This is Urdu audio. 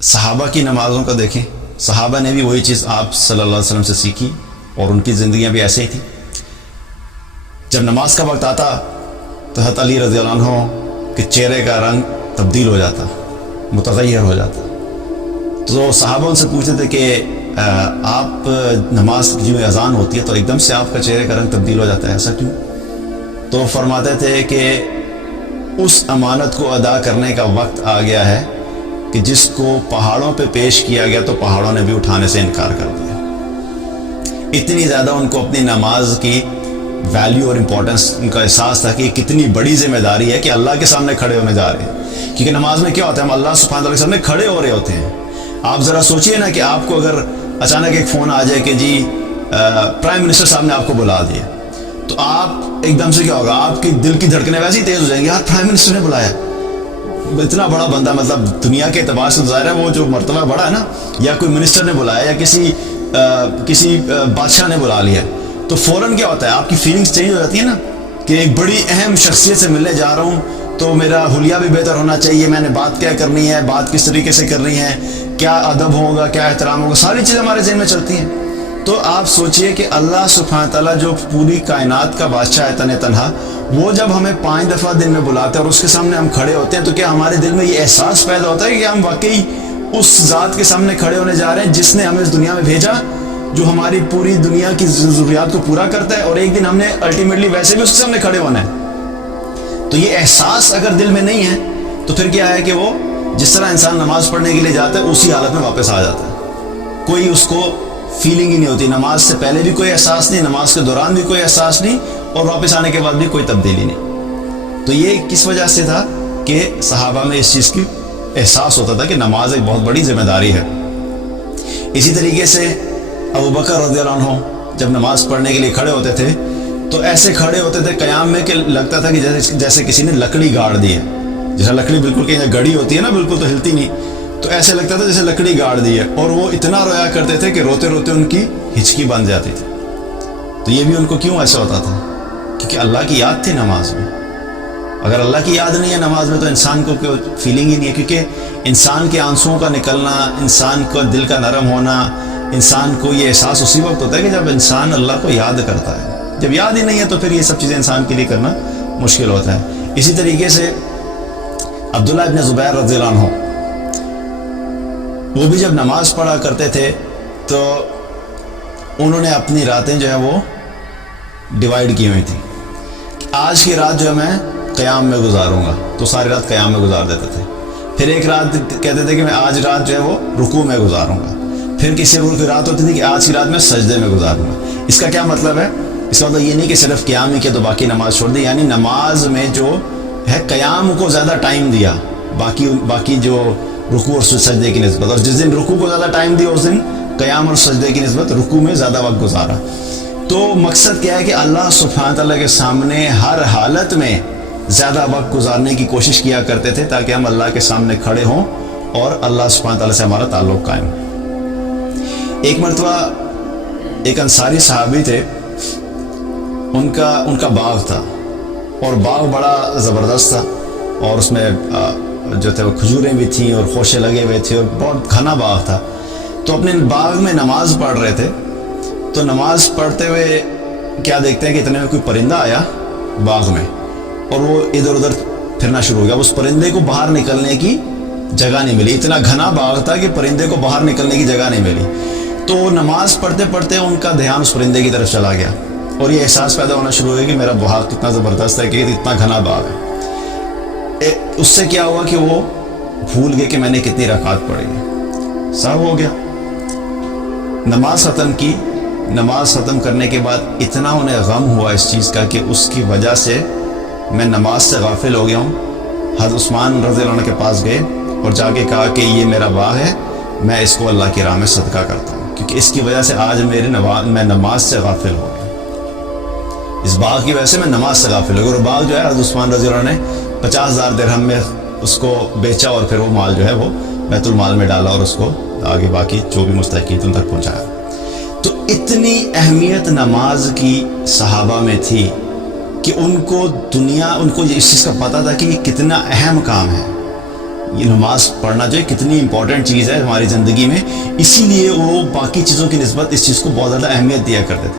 صحابہ کی نمازوں کا دیکھیں، صحابہ نے بھی وہی چیز آپ صلی اللہ علیہ وسلم سے سیکھی اور ان کی زندگیاں بھی ایسے ہی تھیں۔ جب نماز کا وقت آتا تو حضرت علی رضی اللہ عنہ کے چہرے کا رنگ تبدیل ہو جاتا، متغیر ہو جاتا۔ تو صحابہ ان سے پوچھتے تھے کہ آپ نماز کی جو اذان ہوتی ہے تو ایک دم سے آپ کا چہرے کا رنگ تبدیل ہو جاتا ہے، ایسا کیوں؟ تو فرماتے تھے کہ اس امانت کو ادا کرنے کا وقت آ گیا ہے کہ جس کو پہاڑوں پہ پیش کیا گیا تو پہاڑوں نے بھی اٹھانے سے انکار کر دیا۔ اتنی زیادہ ان کو اپنی نماز کی ویلیو اور امپورٹنس ان کا احساس تھا کہ یہ کتنی بڑی ذمہ داری ہے کہ اللہ کے سامنے کھڑے ہونے جا رہے ہیں، کیونکہ نماز میں کیا ہوتا ہے، ہم اللہ سبحانہ وتعالیٰ کے سامنے کھڑے ہو رہے ہوتے ہیں۔ آپ ذرا سوچئے نا کہ آپ کو اگر اچانک ایک فون آ جائے کہ جی پرائم منسٹر صاحب نے آپ کو بلا دیا، تو آپ ایک دم سے کیا ہوگا، آپ کی دل کی دھڑکنیں ویسے ہی تیز ہو جائیں گی، یار پرائم منسٹر نے بلایا، اتنا بڑا بندہ، مطلب دنیا کے اعتبار سے ظاہر ہے وہ جو مرتبہ بڑا ہے نا، یا کوئی منسٹر نے بلایا یا کسی بادشاہ نے بلا لیا، تو فوراً کیا ہوتا ہے، آپ کی فیلنگز چینج ہو جاتی ہیں نا کہ ایک بڑی اہم شخصیت سے ملنے جا رہا ہوں تو میرا حلیہ بھی بہتر ہونا چاہیے، میں نے بات کیا کرنی ہے، بات کس طریقے سے کرنی ہے، کیا ادب ہوگا، کیا احترام ہوگا، ساری چیزیں ہمارے ذہن میں چلتی ہیں۔ تو آپ سوچئے کہ اللہ سبحانہ تعالیٰ جو پوری کائنات کا بادشاہ ہے تن تنہا، وہ جب ہمیں 5 دفعہ دن میں بلاتے ہیں اور اس کے سامنے ہم کھڑے ہوتے ہیں، تو کیا ہمارے دل میں یہ احساس پیدا ہوتا ہے کہ ہم واقعی اس ذات کے سامنے کھڑے ہونے جا رہے ہیں جس نے ہمیں اس دنیا میں بھیجا، جو ہماری پوری دنیا کی ضروریات کو پورا کرتا ہے، اور ایک دن ہم نے الٹیمیٹلی ویسے بھی اس کے سامنے کھڑے ہونا ہے۔ تو یہ احساس اگر دل میں نہیں ہے تو پھر کیا ہے کہ وہ جس طرح انسان نماز پڑھنے کے لیے جاتا ہے اسی حالت میں واپس آ جاتا ہے، کوئی اس کو فیلنگ ہی نہیں ہوتی، نماز سے پہلے بھی کوئی احساس نہیں، نماز کے دوران بھی کوئی احساس نہیں، اور واپس آنے کے بعد بھی کوئی تبدیلی نہیں۔ تو یہ کس وجہ سے تھا کہ صحابہ میں اس چیز کی احساس ہوتا تھا کہ نماز ایک بہت بڑی ذمہ داری ہے۔ اسی طریقے سے ابوبکر رضی اللہ عنہ جب نماز پڑھنے کے لیے کھڑے ہوتے تھے تو ایسے کھڑے ہوتے تھے قیام میں کہ لگتا تھا کہ جیسے کسی نے لکڑی گاڑ دی ہے، جیسے لکڑی بالکل کہیں گڑی ہوتی ہے نا، بالکل تو ہلتی نہیں، تو ایسے لگتا تھا جیسے لکڑی گاڑ دی ہے، اور وہ اتنا رویا کرتے تھے کہ روتے روتے ان کی ہچکی بن جاتی تھی۔ تو یہ بھی ان کو کیوں ایسا ہوتا تھا؟ کیونکہ اللہ کی یاد تھی نماز میں۔ اگر اللہ کی یاد نہیں ہے نماز میں تو انسان کو کوئی فیلنگ ہی نہیں ہے، کیونکہ انسان کے آنسوؤں کا نکلنا، انسان کو دل کا نرم ہونا، انسان کو یہ احساس اسی وقت ہوتا ہے کہ جب انسان اللہ کو یاد کرتا ہے۔ جب یاد ہی نہیں ہے تو پھر یہ سب چیزیں انسان کے لیے کرنا مشکل ہوتا ہے۔ اسی طریقے سے عبداللہ ابن زبیر رضی اللہ عنہ، وہ بھی جب نماز پڑھا کرتے تھے تو انہوں نے اپنی راتیں جو ہے وہ ڈیوائیڈ کی ہوئی تھیں۔ آج کی رات جو ہے میں قیام میں گزاروں گا، تو ساری رات قیام میں گزار دیتے تھے۔ پھر ایک رات کہتے تھے کہ میں آج رات جو ہے وہ رکوع میں گزاروں گا۔ پھر کسی اور کی رات ہوتی تھی کہ آج کی رات میں سجدے میں گزاروں گا۔ اس کا کیا مطلب ہے؟ اس کا مطلب یہ نہیں کہ صرف قیام ہی کیا تو باقی نماز چھوڑ دی، یعنی نماز میں جو ہے قیام کو زیادہ ٹائم دیا، باقی جو رکوع اور سجدے کی نسبت، اور جس دن رکوع کو زیادہ ٹائم دیا اس دن قیام اور سجدے کی نسبت رکوع میں زیادہ وقت گزارا۔ تو مقصد کیا ہے کہ اللہ سبحانہ تعالیٰ کے سامنے ہر حالت میں زیادہ وقت گزارنے کی کوشش کیا کرتے تھے تاکہ ہم اللہ کے سامنے کھڑے ہوں اور اللہ سبحانہ تعالیٰ سے ہمارا تعلق قائم ہو۔ ایک مرتبہ ایک انصاری صحابی تھے، ان کا باغ تھا، اور باغ بڑا زبردست تھا، اور اس میں جو تھے وہ کھجوریں بھی تھیں اور خوشے لگے ہوئے تھے، اور بہت گھنا باغ تھا۔ تو اپنے باغ میں نماز پڑھ رہے تھے، تو نماز پڑھتے ہوئے کیا دیکھتے ہیں کہ اتنے میں کوئی پرندہ آیا باغ میں، اور وہ ادھر ادھر پھرنا شروع ہو گیا۔ اس پرندے کو باہر نکلنے کی جگہ نہیں ملی، اتنا گھنا باغ تھا کہ پرندے کو باہر نکلنے کی جگہ نہیں ملی۔ تو نماز پڑھتے پڑھتے ان کا دھیان اس پرندے کی طرف چلا گیا، اور یہ احساس پیدا ہونا شروع ہوا کہ میرا باغ کتنا زبردست ہے، کہ اتنا گھنا باغ ہے۔ اس سے کیا ہوا کہ وہ بھول گئے کہ میں نے کتنی رکعات پڑھی ہے، سب ہو گیا۔ نماز ختم کی، نماز ختم کرنے کے بعد اتنا انہیں غم ہوا اس چیز کا کہ اس کی وجہ سے میں نماز سے غافل ہو گیا ہوں۔ حضرت عثمان رضی اللہ عنہ کے پاس گئے اور جا کے کہا کہ یہ میرا باغ ہے، میں اس کو اللہ کی راہ میں صدقہ کرتا ہوں، کیونکہ اس کی وجہ سے آج میں نماز سے غافل ہو گیا، اس باغ کی وجہ سے میں نماز سے غافل ہو گیا۔ اور باغ جو ہے حضرت عثمان رضی اللہ عنہ نے 50,000 درہم میں اس کو بیچا، اور پھر وہ مال جو ہے وہ بیت المال میں ڈالا اور اس کو آگے باقی جو بھی مستحقین ان تک پہنچایا۔ تو اتنی اہمیت نماز کی صحابہ میں تھی کہ ان کو اس چیز کا پتہ تھا کہ یہ کتنا اہم کام ہے۔ یہ نماز پڑھنا جو ہے کتنی امپورٹنٹ چیز ہے ہماری زندگی میں، اسی لیے وہ باقی چیزوں کی نسبت اس چیز کو بہت زیادہ اہمیت دیا کرتے تھے.